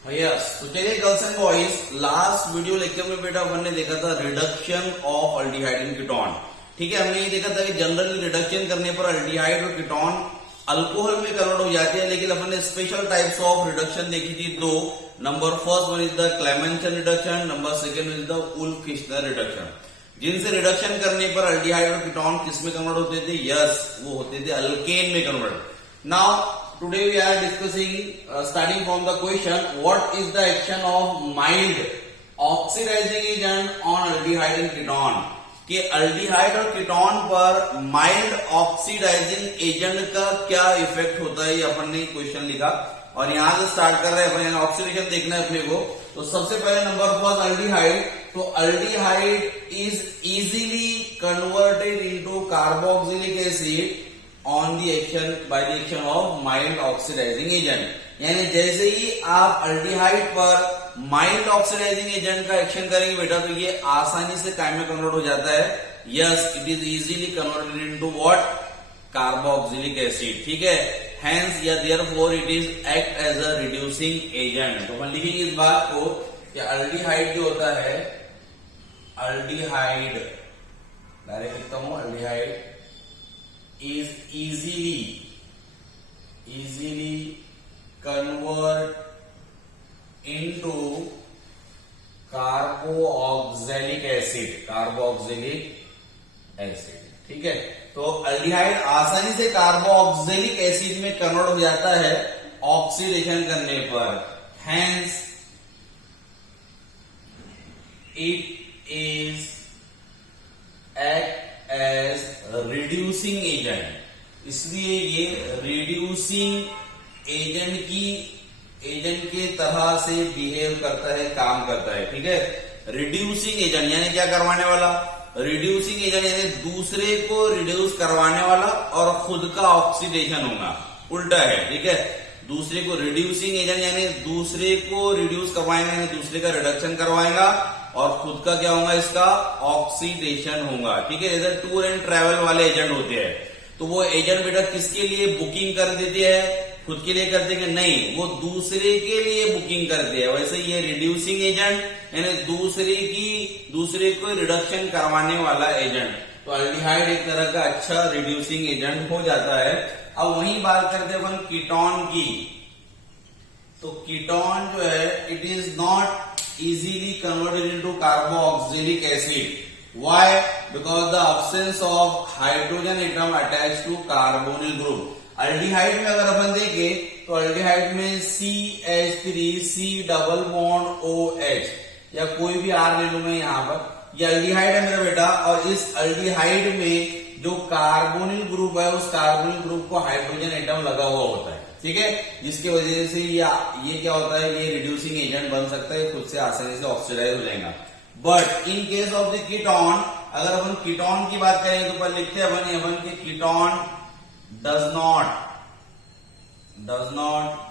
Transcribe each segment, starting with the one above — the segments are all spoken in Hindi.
यस, तो चलिए girls and boys, last video lecture में बेटा अपन ने देखा था reduction of aldehyde in ketone. ठीक है, हमने ये देखा था कि जनरली रिडक्शन करने पर अल्डिहाइड और कीटोन अल्कोहल में कन्वर्ट हो जाते हैं, लेकिन अपन ने स्पेशल टाइप्स ऑफ रिडक्शन देखी थी दो। Number first one is the Clemmensen reduction, number second is the Wolff Kishner reduction. जिनसे रिडक्शन करने पर अल्डिहाइड और कीटोन किस में कन्वर्ट होते थे? यस, वो होते थे अल्केन में convert. Now today we are discussing starting from the question, what is the action of mild oxidizing agent on aldehyde and ketone? कि अल्डिहाइड और कीटोन पर माइल्ड ऑक्सीडाइजिंग एजेंट का क्या इफेक्ट होता है, ये अपन ने क्वेश्चन लिखा और यहां से स्टार्ट कर रहे हैं अपन। ऑक्सीडेशन देखना है अपने को। तो सबसे पहले नंबर फर्स्ट अल्डिहाइड। तो aldehyde is easily converted into carboxylic acid on the action by the action of mild oxidising agent. यानी जैसे ही आप अल्डिहाइड पर माइल्ड ऑक्सीडाइजिंग एजेंट का एक्शन करेंगे बेटा, तो ये आसानी से काय में कन्वर्ट हो जाता है। Yes, it is easily converted into what? Carboxylic acid. ठीक है, हेंस या therefore it is act as a reducing agent. तो अपन लिखेंगे इस बात को कि अल्डिहाइड जो होता है, अल्डिहाइड डायरेक्ट लिखता हूं, aldehyde is easily convert into carboxylic acid. ठीक है, तो अल्डिहाइड आसानी से कार्बोक्सिलिक एसिड में कन्वर्ट हो जाता है ऑक्सीडेशन करने पर। Hence it is act as reducing agent. इसलिए ये रिड्यूसिंग एजेंट के तरह से बिहेव करता है, काम करता है। ठीक है, रिड्यूसिंग एजेंट यानी क्या करवाने वाला? रिड्यूसिंग एजेंट यानी दूसरे को रिड्यूस करवाने वाला और खुद का ऑक्सीडेशन होगा, उल्टा है। ठीक है, दूसरे को रिड्यूसिंग एजेंट यानी दूसरे को रिड्यूस करवाएगा, यानी दूसरे का रिडक्शन करवाएगा और खुद का क्या होगा? इसका ऑक्सीडेशन होगा। ठीक है, जैसे टूर एंड ट्रेवल वाले एजेंट होते हैं, तो वो एजेंट बेटा किसके लिए बुकिंग कर देते हैं? खुद के लिए करते हैं? नहीं, वो दूसरे के लिए बुकिंग करते हैं। वैसे ये रिड्यूसिंग एजेंट यानी दूसरे को रिडक्शन करवाने वाला एजेंट। तो अल्डिहाइड एक तरह का अच्छा रिड्यूसिंग एजेंट हो जाता है। अब वही बात करते हैं अपन कीटोन की। तो कीटोन जो है, it is not easily converted into carboxylic acid. Why? Because the absence of hydrogen atom attached to carbonyl group. Aldehyde में अगर अपन देखें तो अल्डिहाइड में CH3 C double bond OH या कोई भी R ले लू मैं यहां पर, ये अल्डिहाइड है मेरा बेटा। और इस अल्डिहाइड में जो कार्बोनिल ग्रुप है, उस कार्बोनिल ग्रुप को हाइड्रोजन एटम लगा हुआ होता है। ठीक है, जिसकी वजह से ये क्या होता है? ये रिड्यूसिंग एजेंट बन सकता है, खुद से आसानी से ऑक्सीडाइज हो जाएगा। But in case of the ketone, अगर अपन कीटोन की बात करें तो अपन लिखते हैं अपन के ketone does not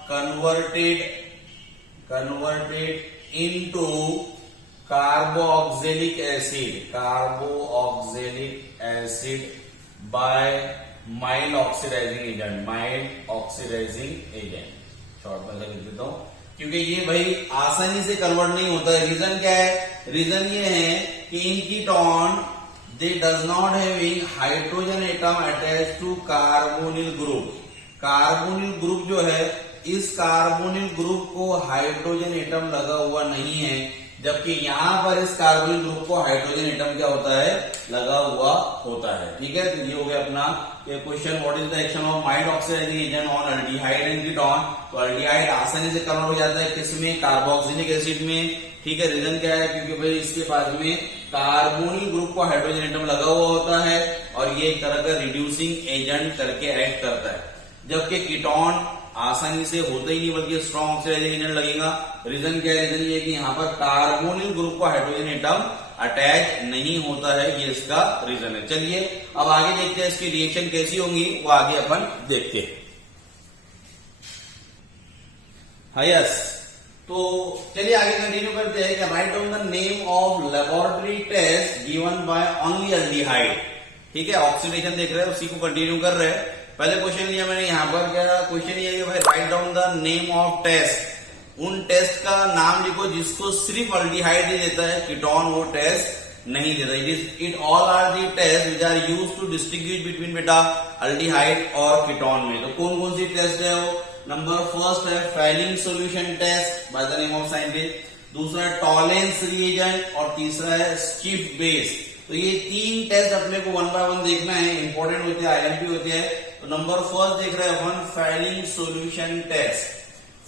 converted into carboxylic acid by mild oxidising agent. Short में लिख देता हूं, क्योंकि ये भाई आसानी से कन्वर्ट नहीं होता है। रीजन क्या है? रीजन ये है कि in ketone they does not having hydrogen atom attach to carbonyl group. Carbonyl group जो है, इस कार्बोनिल ग्रुप को हाइड्रोजन एटम लगा हुआ नहीं है, जबकि यहां पर इस कार्बोनिल ग्रुप को हाइड्रोजन एटम क्या होता है? लगा हुआ होता है। ठीक है, तो ये हो गया अपना question, what is the action of mild oxidising agent on aldehyde and ketone. तो अल्डिहाइड आसानी से कन्वर्ट हो जाता है किसमें? कार्बोक्सिलिक एसिड में। ठीक है, रीजन क्या है? क्योंकि भाई इसके पास में कार्बोनिल ग्रुप को हाइड्रोजन एटम लगा हुआ होता है और ये एक तरह का रिड्यूसिंग एजेंट करके एक्ट करता है। जबकि कीटोन आसानी से होता ही नहीं, बल्कि स्ट्रॉन्ग ऑक्सीडाइजिंग एजेंट लगेगा। रीजन क्या है? रीजन ये कि यहाँ पर कार्बोनिल ग्रुप को हाइड्रोजन एटम अटैच नहीं होता है, ये इसका रीजन है। चलिए अब आगे देखते हैं इसकी रिएक्शन कैसी होंगी, वो आगे अपन देखते हैं। हाँ, यस, तो चलिए आगे कंटिन्यू करते हैं कि write down the name of laboratory test given by only aldehyde. ठीक है, ऑक्सीडेशन देख रहे हैं, उसी को कंटिन्यू कर रहे हैं। पहले क्वेश्चन लिया मैंने, यहां पर क्या क्वेश्चन ये है कि भाई write down the name of test. उन टेस्ट का नाम लिखो जिसको सिर्फ अल्डिहाइड ही देता है, कीटोन वो टेस्ट नहीं देता। It all are the test which are use to distinguish between बेटा अल्डिहाइड और कीटोन में। तो कौन कौन सी टेस्ट है वो? नंबर फर्स्ट है Fehling solution test by the name of scientist, दूसरा है टॉलेंस रिएजेंट और तीसरा है स्टिफ बेस। तो ये तीन टेस्ट अपने को 1 by 1 देखना है, इंपॉर्टेंट होते हैं, आईएमपी होते हैं। तो नंबर फर्स्ट देख रहे हैं अपन Fehling solution test.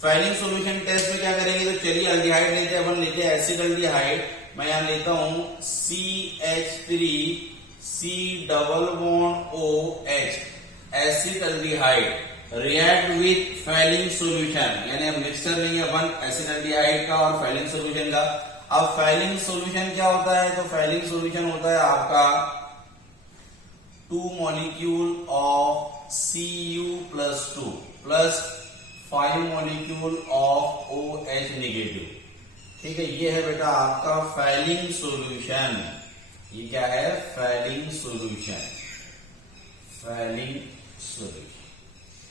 Fehling solution test में क्या करेंगे? तो चलिए अल्डिहाइड लेते हैं, अपन लेते हैं एसिड अल्डिहाइड। मैं यहां लेता हूं CH3 C double bond OH, acetaldehyde react with Fehling solution, यानी अब मिक्सचर लेंगे अपन एसिड अल्डिहाइड का और फेलिंग सॉल्यूशन का। अब फेलिंग सॉल्यूशन क्या होता है? तो फेलिंग सॉल्यूशन होता है आपका 2 molecule of Cu+2 plus 5 molecule of OH negative. ठीक है, ये है बेटा आपका फेलिंग सॉल्यूशन। ये क्या है? Fehling solution, Fehling solution.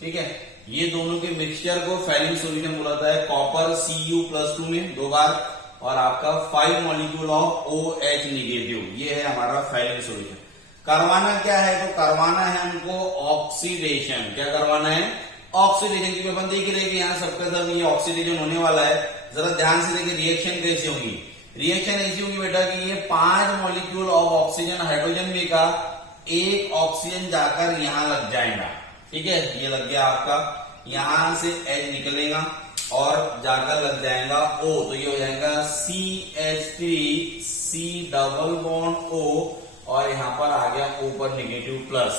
ठीक है, ये दोनों के मिक्सचर को फेलिंग सॉल्यूशन बुलाता है। कॉपर Cu+2 में 2 बार और आपका 5 मॉलिक्यूल ऑफ OH नेगेटिव, ये है हमारा फेलिंग सॉल्यूशन। करवाना क्या है? तो करवाना है हमको ऑक्सीडेशन। क्या करवाना है? ऑक्सीडेशन की अपन देख रहे हैं कि यहाँ सबका सब ये ऑक्सीडेशन होने वाला है। जरा ध्यान से देखिए रिएक्शन कैसी होगी। रिएक्शन ऐसी होगी बेटा कि ये 5 मॉलिक्यूल ऑफ ऑक्सीजन हाइड्रोजन में का एक ऑक्सीजन जाकर यहां लग जाएगा। ठीक है, ये लग गया आपका, यहां से H निकलेगा और जाकर लग जाएगा O, तो ये हो जाएगा CH3 C double bond O और यहां पर आ गया O पर नेगेटिव प्लस।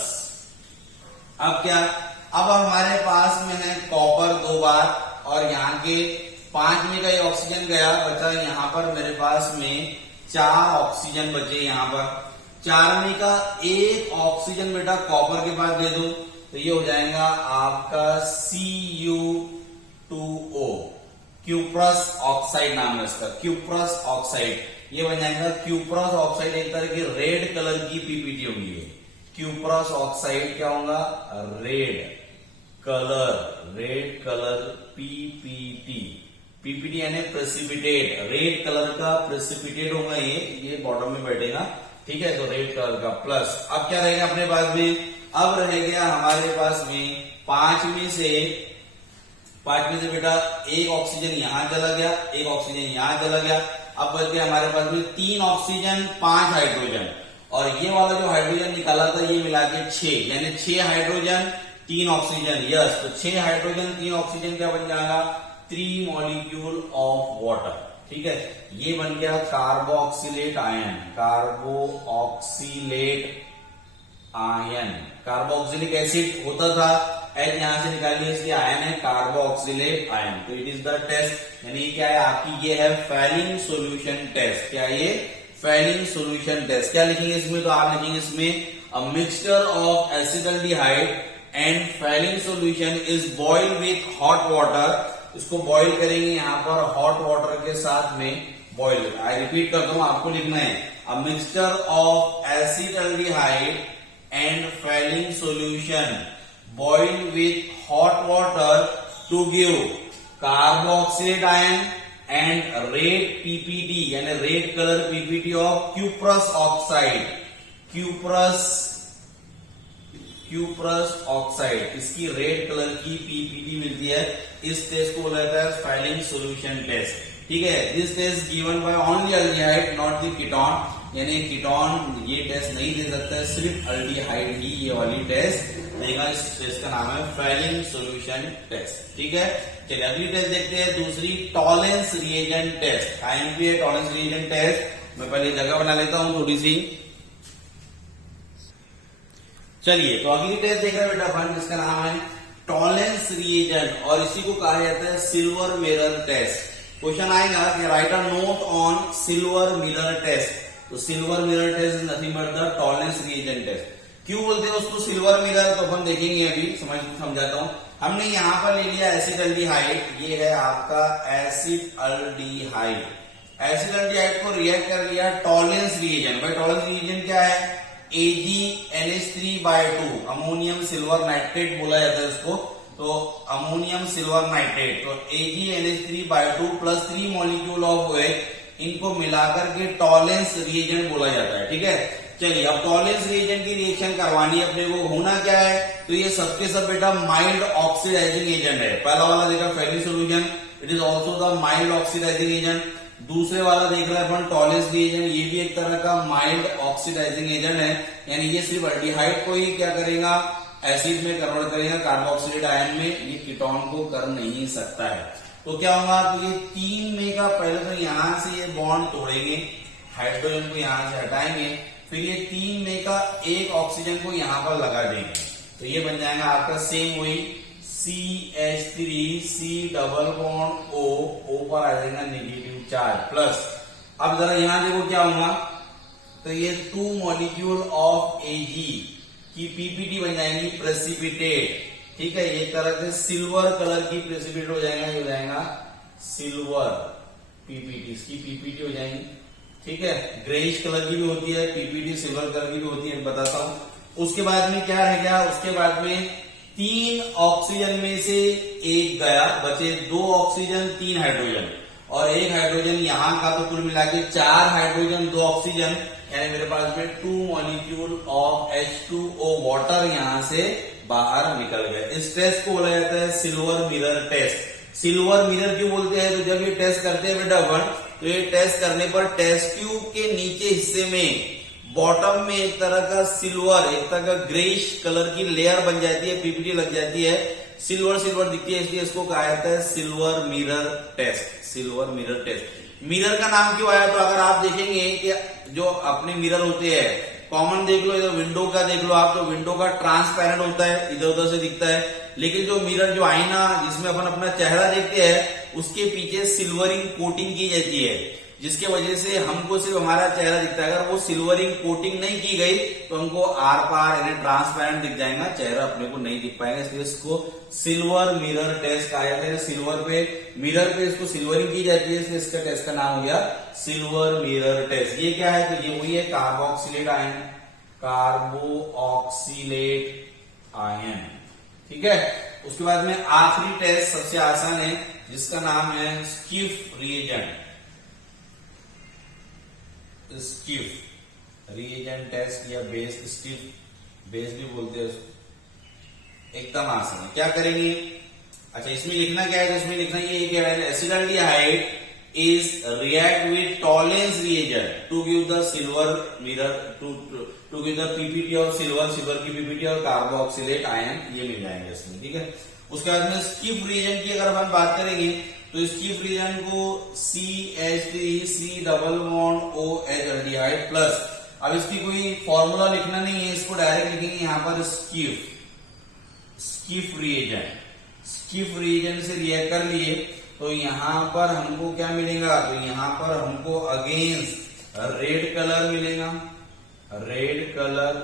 अब क्या? अब हमारे पास में है कॉपर 2 बार और यहाँ के 5 में का ये ऑक्सीजन गया, बचा यहाँ पर मेरे पास में 4 ऑक्सीजन बचे। यहाँ पर 4 में का एक ऑक्सीजन बेटा कॉपर के पास दे दो, तो ये हो जाएगा आपका Cu2O, क्यूप्रस ऑक्साइड नाम है इसका, क्यूप्रस ऑक्साइड। ये बन जाएगा क्यूप्रस ऑक्साइड, एक तरह की रेड कलर की पीपीटी होगी। क्यूप्रस ऑक्साइड क्या होगा? Red colour PPT. पीपीटी यानी प्रेसिपिटेट, रेड कलर का प्रेसिपिटेट होगा ये बॉटम में बैठेगा। ठीक है, तो रेड कलर का प्लस। अब क्या रहेगा अपने पास में? अब रह गया हमारे पास में 5 में से बेटा एक ऑक्सीजन यहां चला गया, एक ऑक्सीजन यहां चला गया। अब बच गया हमारे पास में 3 ऑक्सीजन 5 हाइड्रोजन, और ये वाला जो हाइड्रोजन निकाला था ये मिला के 6, यानी 6 हाइड्रोजन 3 ऑक्सीजन। यस, तो 6 हाइड्रोजन 3 ऑक्सीजन क्या बन जाएगा? 3 मॉलिक्यूल ऑफ वाटर। ठीक है, ये बन गया carboxylate ion, carboxylate ion. Carboxylic acid होता था, H यहां से निकालिए इसलिए आयन है कार्बोक्सिलेट आयन। तो इट इज द टेस्ट, यानी क्या है आपकी? ये है फेलिंग सॉल्यूशन टेस्ट। क्या ये? Fehling solution test. क्या लिखेंगे इसमें? तो आप लिखेंगे इसमें a mixture of acetaldehyde and Fehling solution is boiled with hot water. इसको बॉइल करेंगे यहाँ पर हॉट वाटर के साथ में, बॉइल। आई रिपीट करता हूं, आपको लिखना है a mixture of acetaldehyde and Fehling solution boiled with hot water to give carboxylate ion and red PPT यानी red color PPT of cuprous oxide, cuprous oxide, इसकी रेड कलर की पीपीटी मिलती है। इस टेस्ट को बोला जाता है फेलिंग सॉल्यूशन टेस्ट। ठीक है, this test given by only aldehyde not the ketone, यानी कीटोन ये टेस्ट नहीं दे सकता है, सिर्फ अल्डिहाइड ही ये वाली टेस्ट देगा। इस टेस्ट का नाम है फेलिंग सॉल्यूशन टेस्ट। ठीक है, चलिए अगली टेस्ट देखते हैं, दूसरी टॉलेंस रिएजेंट टेस्ट। आईएमपी है टॉलेंस रिएजेंट टेस्ट। मैं पहले जगह बना लेता हूं थोड़ी सी। चलिए, तो अगली टेस्ट देख रहे हैं बेटा अपन, जिसका नाम है टॉलेंस रिएजेंट और इसी को कहा जाता है सिल्वर मिरर टेस्ट। क्वेश्चन आएगा कि write a note on silver mirror test. तो silver mirror test is nothing but the Tollens reagent test. क्यों बोलते हैं उसको सिल्वर मिरर? तो अपन देखेंगे, अभी समझाता हूं। हमने यहां पर ले लिया एसिड अल्डिहाइड, ये है आपका एसिड अल्डिहाइड। एसिड अल्डिहाइड को रिएक्ट कर लिया टॉलेंस रिएजेंट। भाई टॉलेंस रिएजेंट क्या है? AgNH3/2 अमोनियम सिल्वर नाइट्रेट बोला जाता है इसको। तो अमोनियम सिल्वर नाइट्रेट, तो AgNH3/2 plus 3 molecule of OH, इनको मिलाकर के टॉलेंस रिएजेंट बोला जाता है। ठीक है, चलिए अब टॉलेंस रिएजेंट की रिएक्शन करवानी है अपने को, होना क्या है, तो ये सबके सब बेटा माइल्ड ऑक्सीडाइजिंग एजेंट है। पहला वाला देखा Fehling solution, it is also the mild oxidising agent. दूसरे वाला देख रहे हैं अपन टॉलेंस रिएजेंट, ये भी एक तरह का माइल्ड ऑक्सीडाइजिंग एजेंट है, यानी ये सिर्फ अल्डिहाइड को ही क्या करेगा, एसिड में कन्वर्ट करेगा, कार्बोक्सिलेट आयन में, ये कीटोन को कर नहीं सकता है। तो क्या होगा, तो ये 3 में का पहले तो यहां से ये बॉन्ड तोड़ेंगे, हाइड्रोजन को यहां से हटाएंगे, फिर ये 3 में का एक ऑक्सीजन को यहां पर लगा देंगे, तो ये बन जाएगा आपका सेम वही CH3C डबल बॉन्ड O पर आ जाएगा नेगेटिव चार्ज प्लस। अब जरा यहां देखो क्या होगा, तो ये 2 मॉलिक्यूल ऑफ Ag की पीपीटी बन जाएंगी प्रेसिपिटेट। ठीक है, एक तरह से सिल्वर कलर की प्रेसिपिटेट हो जाएगा, ये हो जाएगा सिल्वर पीपीटी, इसकी पीपीटी हो जाएंगी। ठीक है, ग्रेइश कलर की भी होती है पीपीटी, सिल्वर कलर की भी होती है, बताता हूं। उसके बाद में क्या रह गया, उसके बाद में 3 ऑक्सीजन में से एक गया, बचे 2 ऑक्सीजन 3 हाइड्रोजन, और एक हाइड्रोजन यहाँ का, तो कुल मिला के 4 हाइड्रोजन 2 ऑक्सीजन, यानी मेरे पास में 2 मॉलिक्यूल ऑफ H2O वाटर यहां से बाहर निकल गए। इस टेस्ट को बोला जाता है silver mirror test. Silver mirror क्यों बोलते हैं, तो जब ये टेस्ट करते हैं बेटा अपन, तो ये टेस्ट करने पर टेस्ट ट्यूब के नीचे हिस्से में बॉटम में एक तरह का सिल्वर, एक तरह का ग्रेइश कलर की लेयर बन जाती है, पीपीटी लग जाती है, सिल्वर सिल्वर दिखती है, इसलिए इसको कहा जाता है silver mirror test. Silver mirror test, mirror का नाम क्यों आया, तो अगर आप देखेंगे कि जो अपने मिरर होते हैं, कॉमन देख लो, इधर विंडो का देख लो आप, तो विंडो का ट्रांसपेरेंट होता है, इधर उधर से दिखता है, लेकिन जो मिरर, जो आईना जिसमें अपन अपना चेहरा देखते हैं, उसके पीछे सिल्वरिंग कोटिंग की जाती है, जिसके वजह से हमको सिर्फ हमारा चेहरा दिखता है। अगर वो सिल्वरिंग कोटिंग नहीं की गई तो हमको आर पार यानी ट्रांसपेरेंट दिख जाएगा, चेहरा अपने को नहीं दिख पाएगा, इसलिए इसको सिल्वर मिरर टेस्ट कहा जाता है। सिल्वर पे, मिरर पे इसको सिल्वरिंग की जाती है, इसलिए इसका टेस्ट का नाम हो गया सिल्वर मिरर टेस्ट। ये क्या है, तो ये वही है कार्बोक्सिलेट आयन, कार्बोक्सिलेट आयन। ठीक है, उसके बाद में आखिरी टेस्ट सबसे आसान है, जिसका नाम है Schiff reagent. Schiff reagent test या बेस, स्किफ बेस भी बोलते हैं उसको, एकदम आसान है। क्या करेंगे, अच्छा इसमें लिखना क्या है, तो इसमें लिखना ये क्या है, acetaldehyde is react with tollens reagent to give the silver mirror to give the PPT of silver की PPT और कार्बोक्सिलेट आयन, ये मिल जाएंगे इसमें। ठीक है, उसके बाद में स्किफ रिएजेंट की अगर हम बात करेंगे, तो स्किफ रिएजेंट को CH3C double bond OH aldehyde plus. अब इसकी कोई फॉर्मूला लिखना नहीं है, इसको डायरेक्ट लिखेंगे यहाँ पर स्किफ रिएजेंट। स्किफ रिएजेंट से रिएक्ट कर लिए, तो यहां पर हमको क्या मिलेगा, तो यहां पर हमको अगेंस्ट रेड कलर मिलेगा, रेड कलर।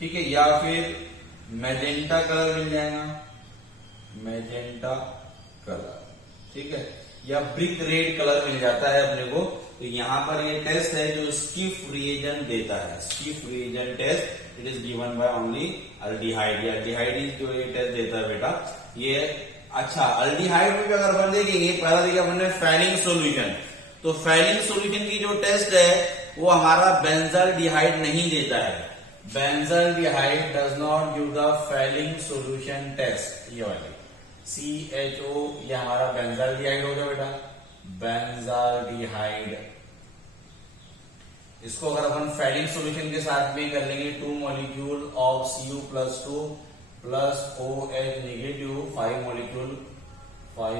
ठीक है, या फिर मैजेंटा कलर मिल जाएगा, मैजेंटा कलर। ठीक है, या ब्रिक रेड कलर मिल जाता है अपने को। तो यहां पर ये टेस्ट है जो स्किफ रिएजेंट देता है, Schiff reagent test, it is given by only aldehyde. Aldehyde जो ये टेस्ट देता है बेटा ये। अच्छा, अल्डिहाइड में भी अगर अपन देखेंगे, पहला देखा अपन ने फेलिंग सॉल्यूशन, तो फेलिंग सॉल्यूशन की जो टेस्ट है वो हमारा बेंजाल्डिहाइड नहीं देता है। Benzaldehyde does not give the Fehling solution test. ये वाले CHO, ये हमारा बेंजाल्डिहाइड हो गया बेटा, बेंजाल्डिहाइड। इसको अगर अपन फेलिंग सॉल्यूशन के साथ में कर लेंगे, 2 molecule of Cu+2 plus OH negative, 5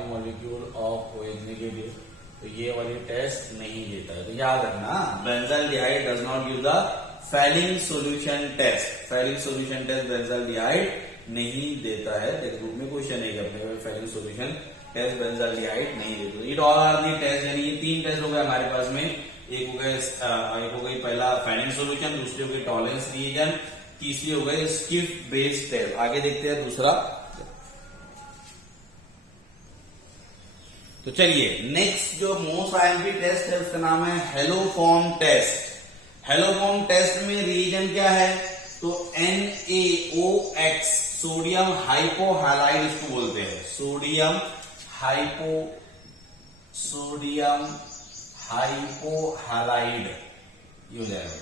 molecule of OH negative, तो ये वाली टेस्ट नहीं देता है। तो याद रखना, benzaldehyde does not give the Fehling solution test. Fehling solution test benzaldehyde नहीं देता है। ग्रुप में क्वेश्चन है अपने फेलिंग सॉल्यूशन टेस्ट बेंजाल्डिहाइड नहीं देता। It all are the test, यानी ये 3 टेस्ट हो गए हमारे पास में। एक हो गई पहला फेलिंग सॉल्यूशन, दूसरी हो गई टॉलेंस रिएजेंट, तीसरी हो गई स्किफ बेस टेस्ट। आगे देखते हैं दूसरा। तो चलिए नेक्स्ट जो मोस्ट आईएमपी टेस्ट है उसका नाम है हेलोफॉर्म टेस्ट। हेलोफॉर्म टेस्ट में रिएजेंट क्या है, तो NaOH सोडियम हाइपोहैलाइड इसको बोलते हैं, सोडियम हाइपोहैलाइड, ये हो जाएगा।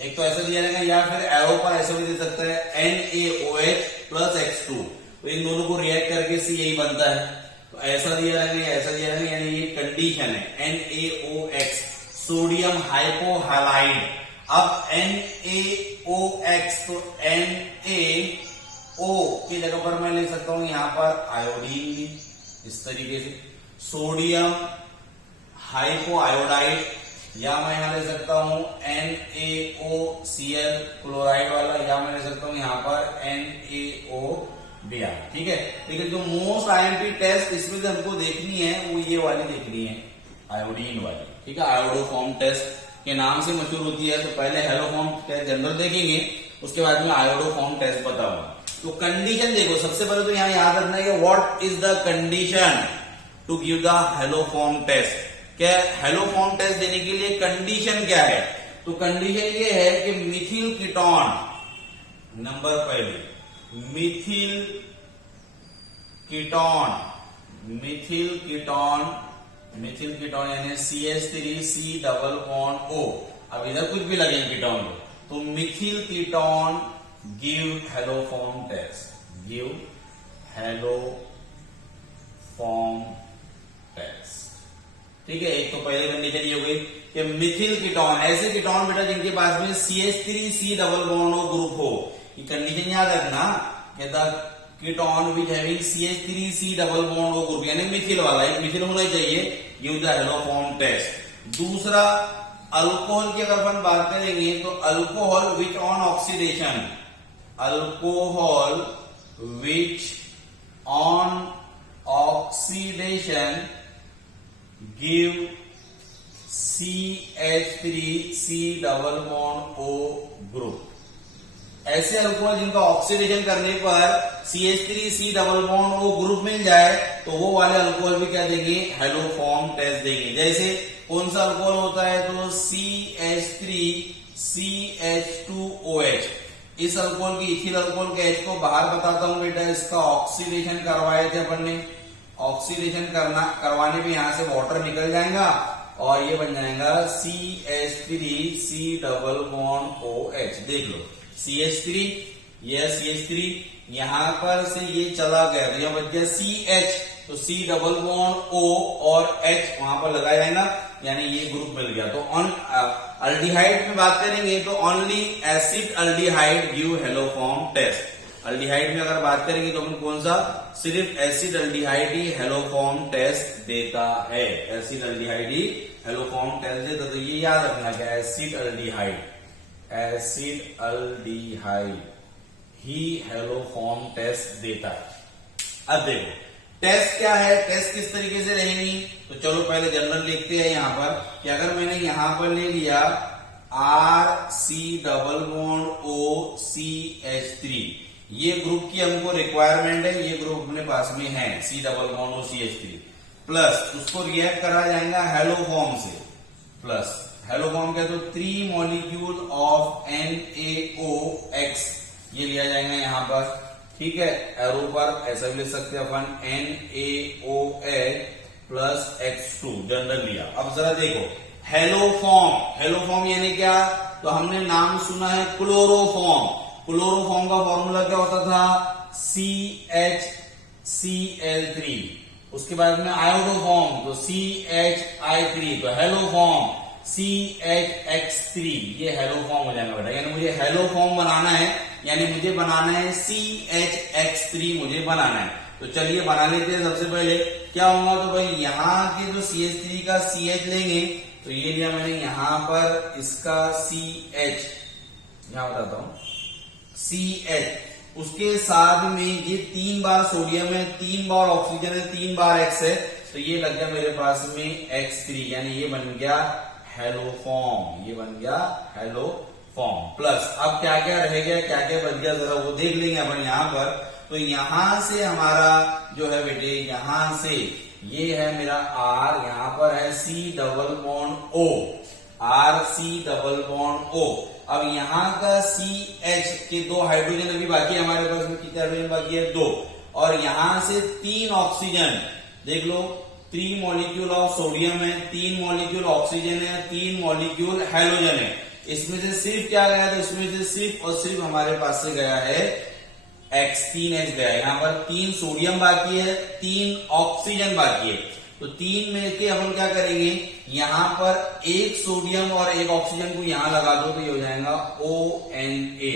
एक तो ऐसा दिया जाएगा, या फिर एरो पर ऐसा भी दे सकता है NaOH प्लस X2, तो इन दोनों को रिएक्ट करके सी यही बनता है। तो ऐसा दिया जाएगा, ऐसा दिया जाएगा, यानी ये कंडीशन है NaOX सोडियम हाइपोहैलाइड। अब NaOX, तो NaO की जगह पर मैं ले सकता हूं यहां पर आयोडीन, इस तरीके से सोडियम हाइपोआयोडाइड, या मैं यहां ले सकता हूं NaOCl क्लोराइड वाला, या मैं ले सकता हूं यहां पर NaOBr। ठीक है, लेकिन जो मोस्ट आईएमपी टेस्ट इसमें से हमको देखनी है वो ये वाली देखनी है, आयोडीन वाली। ठीक है, आयोडोफॉर्म टेस्ट के नाम से मशहूर होती है। तो पहले हेलोफॉर्म टेस्ट जनरल देखेंगे, उसके बाद में आयोडोफॉर्म टेस्ट बताऊंगा। तो कंडीशन देखो, सबसे पहले तो यहां याद रखना है कि what is the condition to give the haloform test. क्या हेलोफॉर्म टेस्ट देने के लिए कंडीशन क्या है? तो कंडीशन ये है कि मिथिल कीटोन, नंबर पहले मिथिल कीटोन यानी CH3C डबल बॉन्ड O। अब इधर कुछ भी लगे कीटोन को, तो methyl ketone give haloform test, give haloform test. ठीक है, एक तो पहले कंडीशन ये हो गई कि मिथिल कीटोन, ऐसे कीटोन बेटा जिनके पास में CH3C double bond O group हो। ये कंडीशन याद रखना कि the ketone which having CH3C double bond O group, यानी मिथिल वाला, एक मिथिल होना चाहिए, गिव द हेलोफॉर्म टेस्ट। दूसरा, अल्कोहल की अगर अपन बात करेंगे तो alcohol which on oxidation, alcohol which on oxidation give CH3C double bond O group. ऐसे अल्कोहल जिनका ऑक्सीडेशन करने पर CH3C double bond O group मिल जाए, तो वो वाले अल्कोहल भी क्या देंगे, हेलोफॉर्म टेस्ट देंगे। जैसे कौन सा अल्कोहल होता है, तो CH3CH2OH। इस अल्कोहल की, इथिल अल्कोहल के H को बाहर बताता हूं बेटा, इसका ऑक्सीडेशन करवाए थे अपन ने, ऑक्सीडेशन करवाने पे यहां से वाटर निकल जाएगा और ये बन जाएगा CH3C डबल बॉन्ड OH। देख लो CH3, यह CH3 यहां पर से ये चला गया, तो यह बच गया CH, तो C डबल बॉन्ड O और H वहां पर लगाया जाएगा, यानी ये ग्रुप मिल गया। तो ऑन अल्डिहाइड में बात करेंगे तो only acetaldehyde give haloform test. Aldehyde में अगर बात करेंगे तो अपन कौन सा, सिर्फ एसिड अल्डिहाइड ही हेलोफॉर्म टेस्ट देता है, एसिड अल्डिहाइड ही हेलोफॉर्म टेस्ट देता। तो ये याद रखना क्या, एसिड अल्डिहाइड ही हेलोफॉर्म टेस्ट देता है। अब देखो टेस्ट क्या है, टेस्ट किस तरीके से रहेंगी, तो चलो पहले जनरल लिखते हैं यहां पर कि अगर मैंने यहां पर ले लिया RC डबल बॉन्ड OCH3, ये ग्रुप की हमको रिक्वायरमेंट है, ये ग्रुप अपने पास में है C double bond OCH3, plus उसको रिएक्ट करा जाएगा हेलोफॉर्म से, प्लस हेलोफॉर्म क्या, तो 3 मॉलिक्यूल ऑफ NaOX ये लिया जाएगा यहां पर। ठीक है, एरो पर ऐसा भी लिख सकते हैं अपन NaOH प्लस X2 जनरल लिया। अब जरा देखो हेलोफॉर्म यानी क्या, तो हमने नाम सुना है क्लोरोफॉर्म। क्लोरोफॉर्म का फॉर्मूला क्या होता था, CHCl3। उसके बाद में आयोडोफॉर्म तो CHI3, तो हेलोफॉर्म CHX3, ये हेलोफॉर्म हो जाएगा बेटा। यानी मुझे हेलोफॉर्म बनाना है, यानी मुझे बनाना है CHX3 मुझे बनाना है। तो चलिए बना लेते हैं। सबसे पहले क्या होगा, तो भाई यहाँ के जो CH3 का CH लेंगे, तो ये लिया मैंने यहां पर इसका CH, यहां बताता हूं CH, उसके साथ में ये 3 बार सोडियम है, 3 बार ऑक्सीजन है, 3 बार X है, तो ये लग गया मेरे पास में X3, यानी ये बन गया हेलोफॉर्म, ये बन गया हेलोफॉर्म। प्लस अब क्या क्या रह गया, क्या क्या बच गया, जरा वो देख लेंगे अपन यहां पर। तो यहां से हमारा जो है बेटे, यहां से ये है मेरा R, यहां पर है C double bond O, RC double bond O। अब यहाँ का CH के 2 हाइड्रोजन अभी बाकी है हमारे पास में, कितने हाइड्रोजन बाकी है 2, और यहां से 3 ऑक्सीजन, देख लो 3 मॉलिक्यूल ऑफ सोडियम है, 3 मॉलिक्यूल ऑक्सीजन है, 3 मॉलिक्यूल हाइड्रोजन है। इसमें से सिर्फ क्या गया, तो इसमें से सिर्फ और सिर्फ हमारे पास से गया है X, 3H गया है। यहाँ पर 3 सोडियम बाकी है, 3 ऑक्सीजन बाकी है, तो 3 में के अपन क्या करेंगे, यहां पर 1 सोडियम और 1 ऑक्सीजन को यहां लगा दो, तो ये हो जाएगा ONA।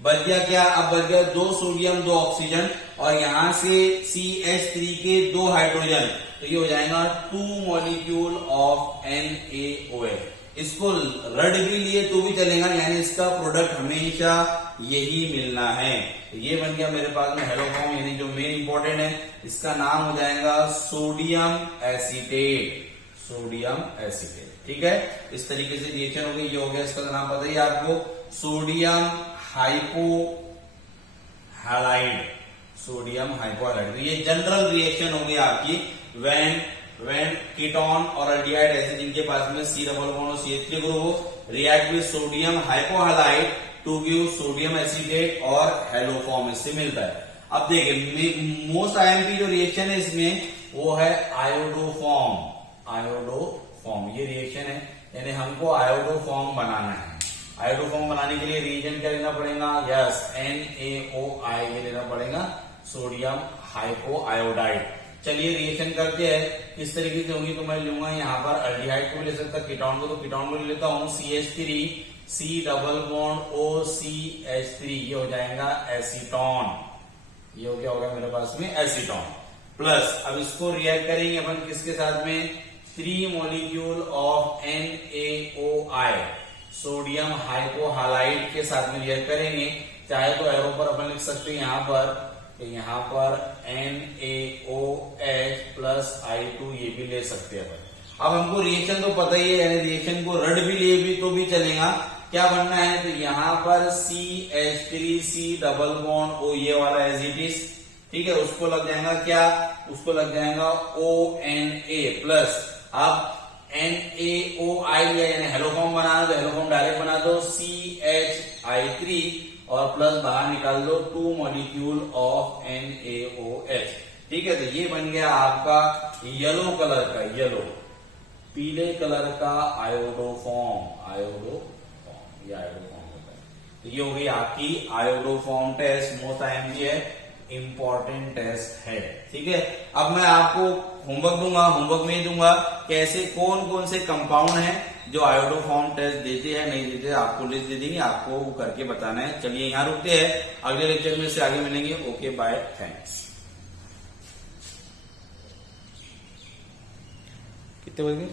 बच गया क्या, अब बच गया 2 सोडियम 2 ऑक्सीजन, और यहां से CH3 के 2 हाइड्रोजन, तो ये हो जाएगा 2 मॉलिक्यूल ऑफ NaOH। इसको रड भी लिए तो भी चलेगा, यानी इसका प्रोडक्ट हमेशा यही मिलना है। तो ये बन गया मेरे पास में हेलोफॉर्म, यानी जो मेन इंपॉर्टेंट है, इसका नाम हो जाएगा सोडियम एसीटेट, सोडियम एसीटेट। ठीक है, इस तरीके से रिएक्शन हो गई। ये हो गया, इसका नाम बताइए आपको, सोडियम हाइपो हैलाइड, सोडियम हाइपोहैलाइड। तो ये जनरल रिएक्शन हो गई आपकी व्हेन कीटोन और एल्डिहाइड ऐसे जिनके पास में C डबल बॉन्ड और CH3 ग्रुप हो, react with sodium hypohalide to give sodium acetate और हेलोफॉर्म, इससे मिलता है। अब देखिए मोस्ट आईएमपी जो रिएक्शन है इसमें वो है आयोडोफॉर्म, आयोडोफॉर्म ये रिएक्शन है, यानी हमको आयोडोफॉर्म बनाना है। आयोडोफॉर्म बनाने के लिए रिएजेंट क्या लेना पड़ेगा, यस NaOI ये लेना पड़ेगा, सोडियम हाइपोआयोडाइड। चलिए रिएक्शन करते हैं, किस तरीके से होगी, तो मैं लूंगा यहाँ पर एल्डिहाइड को भी ले सकता, कीटोन को, तो कीटोन को ले लेता हूँ, CH3 C double bond OCH3, ये हो जाएगा एसीटोन, ये हो गया होगा मेरे पास में एसीटोन। प्लस अब इसको रिएक्ट करेंगे अपन किसके साथ में, 3 मॉलिक्यूल ऑफ NaOI, सोडियम हाइपोहैलाइड के साथ में रिएक्ट करेंगे। चाहे तो एरो पर अपन लिख सकते हैं यहाँ पर NaOH प्लस I2 ये भी ले सकते हैं अपन। अब हमको रिएक्शन तो पता ही है, यानी रिएक्शन को रड भी लिए भी तो भी चलेगा। क्या बनना है, तो यहाँ पर CH3 C double bond O ये वाला एज इट इज, ठीक है, उसको लग जाएगा क्या, उसको लग जाएगा ONA प्लस, अब NaOI लिया यानी हेलोफॉर्म बनाना, तो हेलोफॉर्म डायरेक्ट बना दो CHI3 और प्लस बाहर निकाल दो 2 मॉलिक्यूल ऑफ NaOH। ठीक है, तो ये बन गया आपका येलो कलर का, येलो पीले कलर का आयोडोफॉर्म, आयोडोफॉर्म ये आयोडोफॉर्म होता है। तो ये हो गई आपकी आयोडोफॉर्म टेस्ट, मोस्ट आईएमपी है, इंपॉर्टेंट टेस्ट है। ठीक है, अब मैं आपको होमवर्क दूंगा, होमवर्क में ही दूंगा कैसे कौन कौन से कंपाउंड हैं जो आयोडोफॉर्म टेस्ट देते हैं नहीं देते, आपको लिस्ट दे देंगे, आपको करके बताना है। चलिए यहाँ रुकते हैं, अगले लेक्चर में से आगे मिलेंगे। Okay bye, thanks. कितने बज गए?